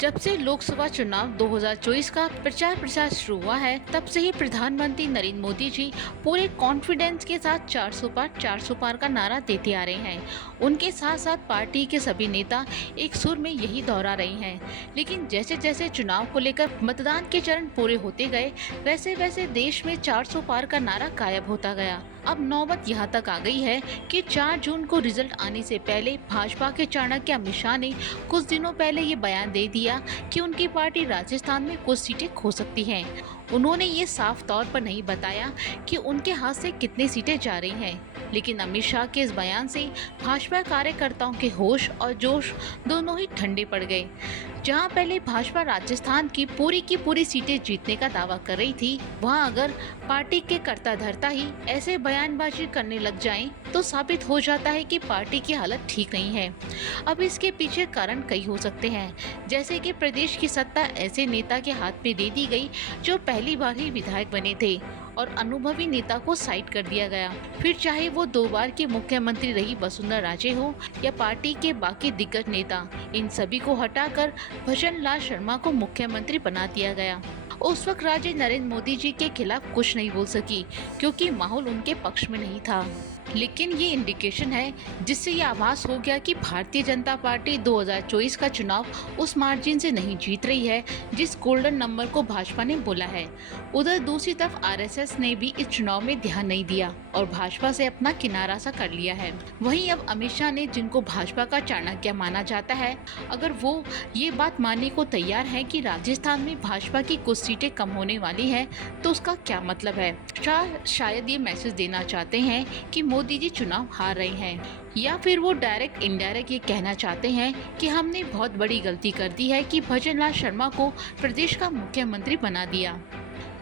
जब से लोकसभा चुनाव 2024 का प्रचार प्रसार शुरू हुआ है, तब से ही प्रधानमंत्री नरेंद्र मोदी जी पूरे कॉन्फिडेंस के साथ 400 पार का नारा देते आ रहे हैं। उनके साथ साथ पार्टी के सभी नेता एक सुर में यही दोहरा रहे हैं। लेकिन जैसे जैसे चुनाव को लेकर मतदान के चरण पूरे होते गए, वैसे वैसे देश में 400 पार का नारा गायब होता गया। अब नौबत यहाँ तक आ गई है कि 4 जून को रिजल्ट आने से पहले भाजपा के चाणक्य अमित शाह ने कुछ दिनों पहले ये बयान दे दिया कि उनकी पार्टी राजस्थान में कुछ सीटें खो सकती हैं। उन्होंने ये साफ तौर पर नहीं बताया कि उनके हाथ से कितनी सीटें जा रही हैं, लेकिन अमित शाह के इस बयान से भाजपा कार्यकर्ताओं के होश और जोश दोनों ही ठंडे पड़ गए। जहां पहले भाजपा राजस्थान की पूरी सीटें जीतने का दावा कर रही थी, वहां अगर पार्टी के कर्ता धर्ता ही ऐसे बयानबाजी करने लग जाएं, तो साबित हो जाता है कि पार्टी की हालत ठीक नहीं है। अब इसके पीछे कारण कई हो सकते हैं, जैसे कि प्रदेश की सत्ता ऐसे नेता के हाथ में दे दी गई जो पहली बार ही विधायक बने थे और अनुभवी नेता को साइड कर दिया गया। फिर चाहे वो 2 बार की मुख्यमंत्री रही वसुंधरा राजे हो या पार्टी के बाकी दिग्गज नेता, इन सभी को हटाकर भजन लाल शर्मा को मुख्यमंत्री बना दिया गया। उस वक्त राजे नरेंद्र मोदी जी के खिलाफ कुछ नहीं बोल सकी, क्योंकि माहौल उनके पक्ष में नहीं था। लेकिन ये इंडिकेशन है जिससे ये आभास हो गया कि भारतीय जनता पार्टी 2024 का चुनाव उस मार्जिन से नहीं जीत रही है जिस गोल्डन नंबर को भाजपा ने बोला है। उधर दूसरी तरफ आरएसएस ने भी इस चुनाव में ध्यान नहीं दिया और भाजपा से अपना किनारा सा कर लिया है। वहीं अब अमित शाह ने, जिनको भाजपा का चाणक्य माना जाता है, अगर वो ये बात मानने को तैयार है कि राजस्थान में भाजपा की कुछ सीटें कम होने वाली है, तो उसका क्या मतलब है? शायद ये मैसेज देना चाहते हैं कि मोदी जी चुनाव हार रहे हैं, या फिर वो डायरेक्ट इनडायरेक्ट ये कहना चाहते हैं कि हमने बहुत बड़ी गलती कर दी है कि भजन लाल शर्मा को प्रदेश का मुख्यमंत्री बना दिया।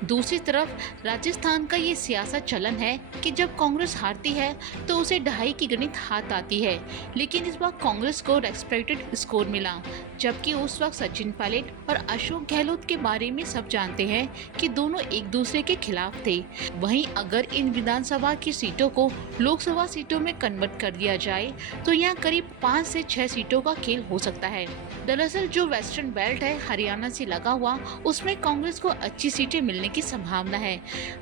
दूसरी तरफ राजस्थान का ये सियासत चलन है कि जब कांग्रेस हारती है तो उसे ढहाई की गणित हाथ आती है, लेकिन इस बार कांग्रेस को एक्सपेक्टेड स्कोर मिला, जबकि उस वक्त सचिन पायलट और अशोक गहलोत के बारे में सब जानते हैं कि दोनों एक दूसरे के खिलाफ थे। वहीं अगर इन विधानसभा की सीटों को लोकसभा सीटों में कन्वर्ट कर दिया जाए तो यहाँ करीब 5 से 6 सीटों का खेल हो सकता है। दरअसल जो वेस्टर्न बेल्ट है हरियाणा से लगा हुआ, उसमें कांग्रेस को अच्छी सीटें मिलने की संभावना है।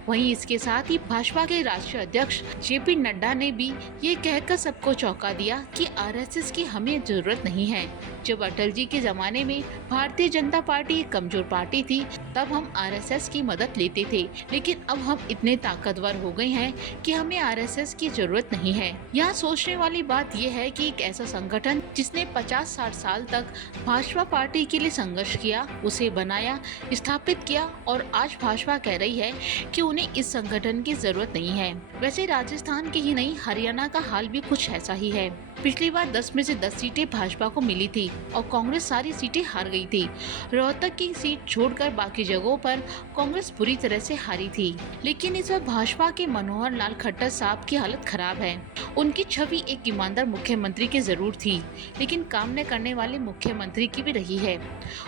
वहीं इसके साथ ही भाजपा के राष्ट्रीय अध्यक्ष जेपी नड्डा ने भी ये कहकर सबको चौंका दिया कि आरएसएस की हमें जरूरत नहीं है। जब अटल जी के जमाने में भारतीय जनता पार्टी एक कमजोर पार्टी थी, तब हम आरएसएस की मदद लेते थे, लेकिन अब हम इतने ताकतवर हो गए हैं कि हमें आरएसएस की जरूरत नहीं है। यहाँ सोचने वाली बात यह है कि एक ऐसा संगठन जिसने 50-60 साल तक भाजपा पार्टी के लिए संघर्ष किया, उसे बनाया, स्थापित किया, और आज भाजपा कह रही है कि उन्हें इस संगठन की जरूरत नहीं है। वैसे राजस्थान की ही नहीं, हरियाणा का हाल भी कुछ ऐसा ही है। पिछली बार 10 में से 10 सीटें भाजपा को मिली थी और कांग्रेस सारी सीटें हार गई थी। रोहतक की सीट छोड़कर बाकी जगहों पर कांग्रेस बुरी तरह से हारी थी। लेकिन इस बार भाजपा के मनोहर लाल खट्टर साहब की हालत खराब है। उनकी छवि एक ईमानदार मुख्यमंत्री की जरूर थी, लेकिन काम न करने वाले मुख्यमंत्री की भी रही है।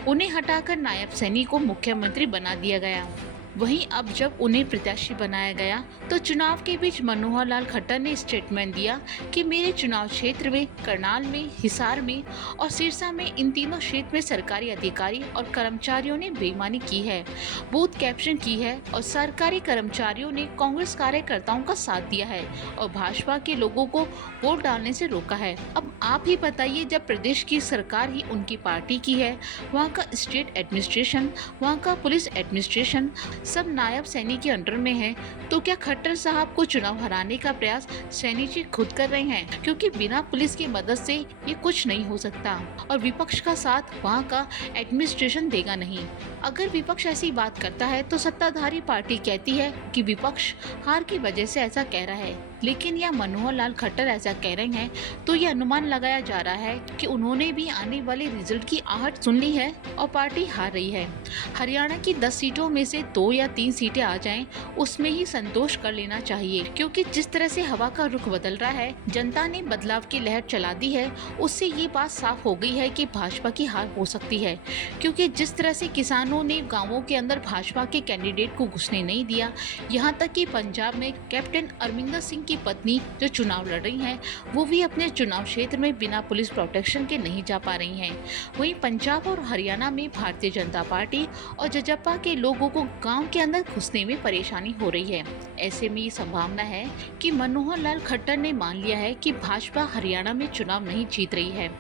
उन्हें हटाकर नायब सैनी को मुख्यमंत्री बना दिया गया। वहीं अब जब उन्हें प्रत्याशी बनाया गया तो चुनाव के बीच मनोहर लाल खट्टर ने स्टेटमेंट दिया कि मेरे चुनाव क्षेत्र में करनाल में, हिसार में और सिरसा में, इन तीनों क्षेत्र में सरकारी अधिकारी और कर्मचारियों ने बेईमानी की है, बूथ कैप्चरिंग की है और सरकारी कर्मचारियों ने कांग्रेस कार्यकर्ताओं का साथ दिया है और भाजपा के लोगों को वोट डालने से रोका है। अब आप ही बताइए, जब प्रदेश की सरकार ही उनकी पार्टी की है, वहाँ का स्टेट एडमिनिस्ट्रेशन, वहाँ का पुलिस एडमिनिस्ट्रेशन सब नायब सैनी के अंडर में है, तो क्या खट्टर साहब को चुनाव हराने का प्रयास सैनी जी खुद कर रहे हैं? क्योंकि बिना पुलिस की मदद से ये कुछ नहीं हो सकता और विपक्ष का साथ वहाँ का एडमिनिस्ट्रेशन देगा नहीं। अगर विपक्ष ऐसी बात करता है तो सत्ताधारी पार्टी कहती है कि विपक्ष हार की वजह से ऐसा कह रहा है, लेकिन यह मनोहर लाल खट्टर ऐसा कह रहे हैं तो ये अनुमान लगाया जा रहा है कि उन्होंने भी आने वाले रिजल्ट की आहट सुन ली है और पार्टी हार रही है। हरियाणा की 10 सीटों में से 2 या 3 सीटें आ जाएं, उसमें ही संतोष कर लेना चाहिए, क्योंकि जिस तरह से हवा का रुख बदल रहा है, जनता ने बदलाव की लहर चला दी है, उससे ये बात साफ हो गई है कि भाजपा की हार हो सकती है। क्योंकि जिस तरह से किसानों ने गाँवों के अंदर भाजपा के कैंडिडेट को घुसने नहीं दिया, यहाँ तक कि पंजाब में कैप्टन अमरिंदर सिंह की की पत्नी जो चुनाव लड़ रही हैं, वो भी अपने चुनाव क्षेत्र में बिना पुलिस प्रोटेक्शन के नहीं जा पा रही हैं। वहीं पंजाब और हरियाणा में भारतीय जनता पार्टी और जजपा के लोगों को गांव के अंदर घुसने में परेशानी हो रही है। ऐसे में ये संभावना है कि मनोहर लाल खट्टर ने मान लिया है कि भाजपा हरियाणा में चुनाव नहीं जीत रही है,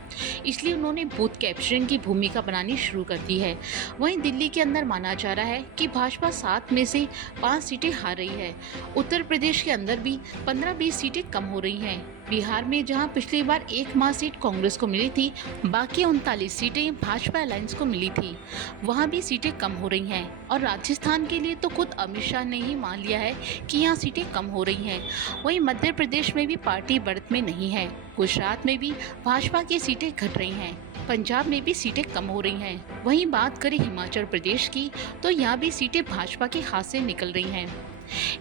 इसलिए उन्होंने बूथ कैप्चरिंग की भूमिका बनानी शुरू कर दी है। वहीं दिल्ली के अंदर माना जा रहा है कि भाजपा 7 में से 5 सीटें हार रही है। उत्तर प्रदेश के अंदर भी 15-20 सीटें कम हो रही हैं। बिहार में जहां पिछली बार एकमात्र सीट कांग्रेस को मिली थी, बाकी 39 सीटें भाजपा अलायंस को मिली थी, वहां भी सीटें कम हो रही हैं। और राजस्थान के लिए तो खुद अमित शाह ने ही मान लिया है कि यहाँ सीटें कम हो रही हैं। वहीं मध्य प्रदेश में भी पार्टी बढ़त में नहीं है। गुजरात में भी भाजपा की सीटें घट रही हैं। पंजाब में भी सीटें कम हो रही हैं। वहीं बात करें हिमाचल प्रदेश की, तो यहाँ भी सीटें भाजपा के हाथ से निकल रही हैं।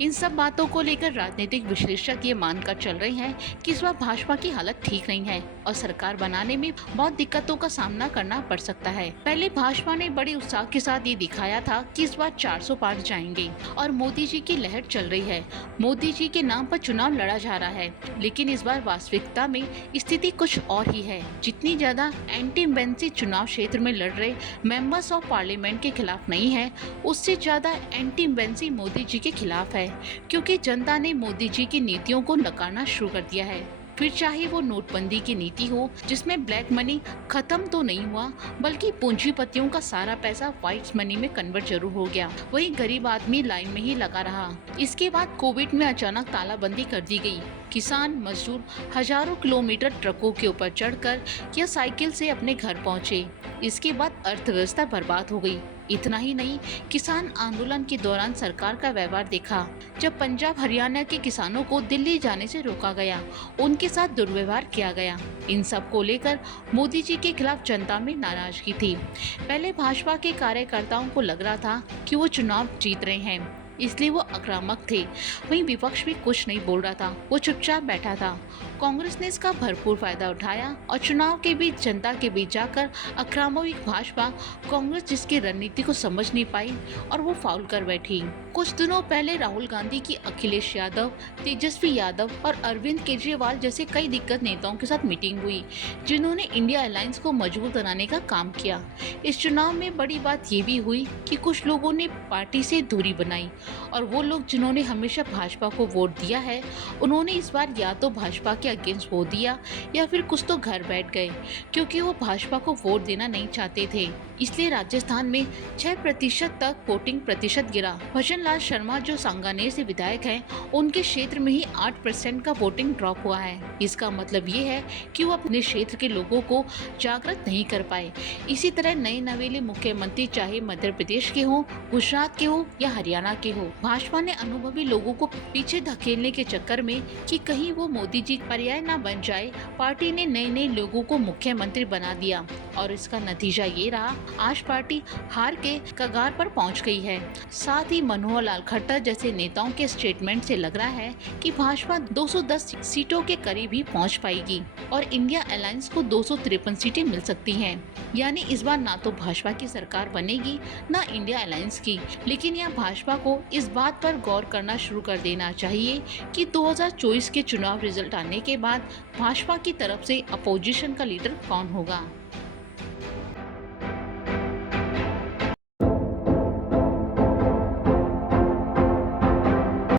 इन सब बातों को लेकर राजनीतिक विश्लेषक ये मानकर चल रहे हैं कि इस बार भाजपा की हालत ठीक नहीं है और सरकार बनाने में बहुत दिक्कतों का सामना करना पड़ सकता है। पहले भाजपा ने बड़े उत्साह के साथ ये दिखाया था कि इस बार 400 पार जाएंगे और मोदी जी की लहर चल रही है, मोदी जी के नाम पर चुनाव लड़ा जा रहा है। लेकिन इस बार वास्तविकता में स्थिति कुछ और ही है। जितनी ज्यादा एंटी इनकम्बेंसी चुनाव क्षेत्र में लड़ रहे मेंबर्स ऑफ पार्लियामेंट के खिलाफ नहीं है, उससे ज्यादा एंटी इनकम्बेंसी मोदी जी के खिलाफ है, क्योंकि जनता ने मोदी जी की नीतियों को नकारना शुरू कर दिया है। फिर चाहे वो नोटबंदी की नीति हो, जिसमें ब्लैक मनी खत्म तो नहीं हुआ, बल्कि पूंजीपतियों का सारा पैसा व्हाइट मनी में कन्वर्ट जरूर हो गया। वहीं गरीब आदमी लाइन में ही लगा रहा। इसके बाद कोविड में अचानक तालाबंदी कर दी गई। किसान मजदूर हजारों किलोमीटर ट्रकों के ऊपर चढ़कर या साइकिल से अपने घर पहुंचे। इसके बाद अर्थव्यवस्था बर्बाद हो गई। इतना ही नहीं, किसान आंदोलन के दौरान सरकार का व्यवहार देखा। जब पंजाब हरियाणा के किसानों को दिल्ली जाने से रोका गया, उनके साथ दुर्व्यवहार किया गया। इन सब को लेकर मोदी जी के खिलाफ जनता में नाराजगी थी। पहले भाजपा के कार्यकर्ताओं को लग रहा था कि वो चुनाव जीत रहे हैं, इसलिए वो आक्रामक थे। वहीं विपक्ष भी कुछ नहीं बोल रहा था, वो चुपचाप बैठा था। कांग्रेस ने इसका भरपूर फायदा उठाया और चुनाव के बीच जनता के बीच जाकर आक्रामक भाजपा कांग्रेस जिसकी रणनीति को समझ नहीं पाई और वो फाउल कर बैठी। कुछ दिनों पहले राहुल गांधी की अखिलेश यादव, तेजस्वी यादव और अरविंद केजरीवाल जैसे कई दिग्गज नेताओं के साथ मीटिंग हुई, जिन्होंने इंडिया अलायंस को मजबूत बनाने का काम किया। इस चुनाव में बड़ी बात ये भी हुई कि कुछ लोगों ने पार्टी से दूरी बनाई और वो लोग जिन्होंने हमेशा भाजपा को वोट दिया है, उन्होंने इस बार या तो भाजपा के अगेंस्ट वोट दिया या फिर कुछ तो घर बैठ गए, क्योंकि वो भाजपा को वोट देना नहीं चाहते थे। इसलिए राजस्थान में 6% तक वोटिंग प्रतिशत गिरा। भजन लाल शर्मा जो सांगानेर से विधायक हैं, उनके क्षेत्र में ही 8% का वोटिंग ड्रॉप हुआ है। इसका मतलब ये है कि वो अपने क्षेत्र के लोगों को जागृत नहीं कर पाए। इसी तरह नए नवेले मुख्यमंत्री चाहे मध्य प्रदेश के हों, गुजरात के हों या हरियाणा के हो, भाजपा ने अनुभवी लोगों को पीछे धकेलने के चक्कर में कि कहीं वो मोदी जी पर्याय न बन जाए, पार्टी ने नए लोगों को मुख्यमंत्री बना दिया और इसका नतीजा ये रहा, आज पार्टी हार के कगार पर पहुंच गई है। साथ ही मनोहर लाल खट्टर जैसे नेताओं के स्टेटमेंट से लग रहा है कि भाजपा 210 सीटों के करीब ही पहुंच पाएगी और इंडिया अलायंस को 253 सीटें मिल सकती हैं। यानी इस बार ना तो भाजपा की सरकार बनेगी ना इंडिया अलायंस की। लेकिन यहाँ भाजपा को इस बात पर गौर करना शुरू कर देना चाहिए कि 2024 के चुनाव रिजल्ट आने के बाद भाजपा की तरफ से अपोजिशन का लीडर कौन होगा।